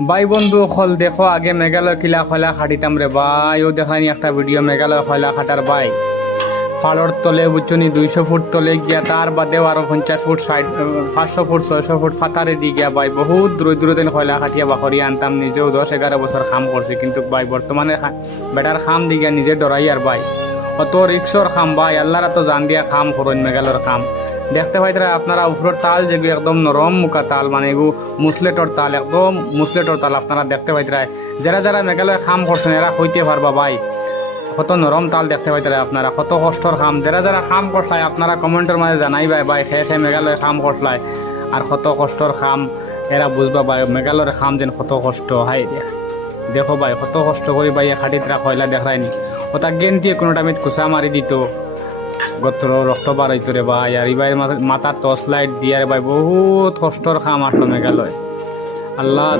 ভাই বন্ধু হল দেখো আগে মেঘালয় কিলা খয়লা খাটিতাম রে ভাই, ও দেখানি একটা ভিডিও মেঘালয় খয়লা খাটার ভাই। ফাড়র তলে বুঝছনি 200 ফুট তলে গিয়া, তার বাদেও আরো 50 ফুট 500 ফুট 600 ফুট ফাতারে দি গিয়া ভাই, বহুত দূরে দূরে দিন খয়লা খাটিয়া বাখরিয়া আনতাম। নিজেও 10-11 বছর খাম করছি, কিন্তু ভাই বর্তমানে বেটার খাম দি গিয়া নিজে ডরাই আর ভাই। অত রিক্সর খাম ভাই, আল্লাহরা তো জান দিয়া খাম করুন মেঘালয়ের খাম। দেখতে পাইতরা আপনারা উপরের তাল যেগুলো একদম নরম মুখা তাল, মানে এগু মুসলেটর তাল, একদম মুসলেটর তাল আপনারা দেখতে পাইতরা। যারা যারা মেঘালয় খাম করছেন এরা হইতে পারবা ভাই, কত নরম তাল দেখতে পাইতরা আপনারা, কত কষ্টর খাম। যারা যারা খাম করছায় আপনারা কমেন্টের মাঝে জানাই ভাই, ভাই খেয়ে খেয়ে মেঘালয় খাম করছলায় আর কত কষ্টর খাম এরা বুঝবা ভাই। মেঘালয়ের খাম যেন কত কষ্ট হাই দেখো ভাই, কত কষ্ট করি ভাই খাটিতরা খয়লা দেখায়নি। ওটা গেন্টি কোনো টাইমে কুচা মারি দিত, গত্র রক্ত বার হইতো রে ভাই। আর এবার মাথার টর্চ লাইট দিয়ে ভাই বহুত কষ্টর খাম আসলো মেঘালয়। আল্লাহ